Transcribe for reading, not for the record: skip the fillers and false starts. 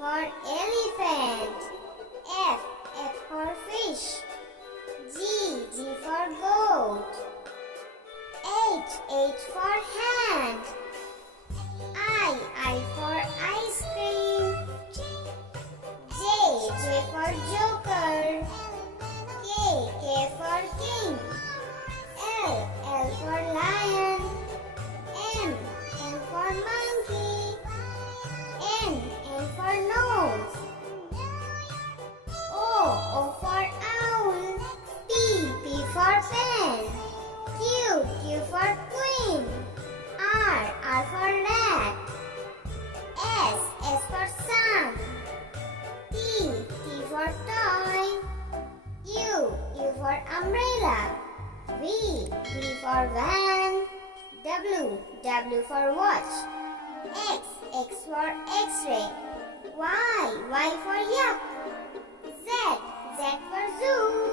for elephant. F for fish. G for goat. H for hand. I for ice cream. J for joker. K for king. L for lion. M for monkey. N for nose. O for owl. P for pen. Q for queen. R for rat. S for sun. T for toy. U for umbrella. V for van. W for watch. X for x-ray. Y for yak. Z for zoo.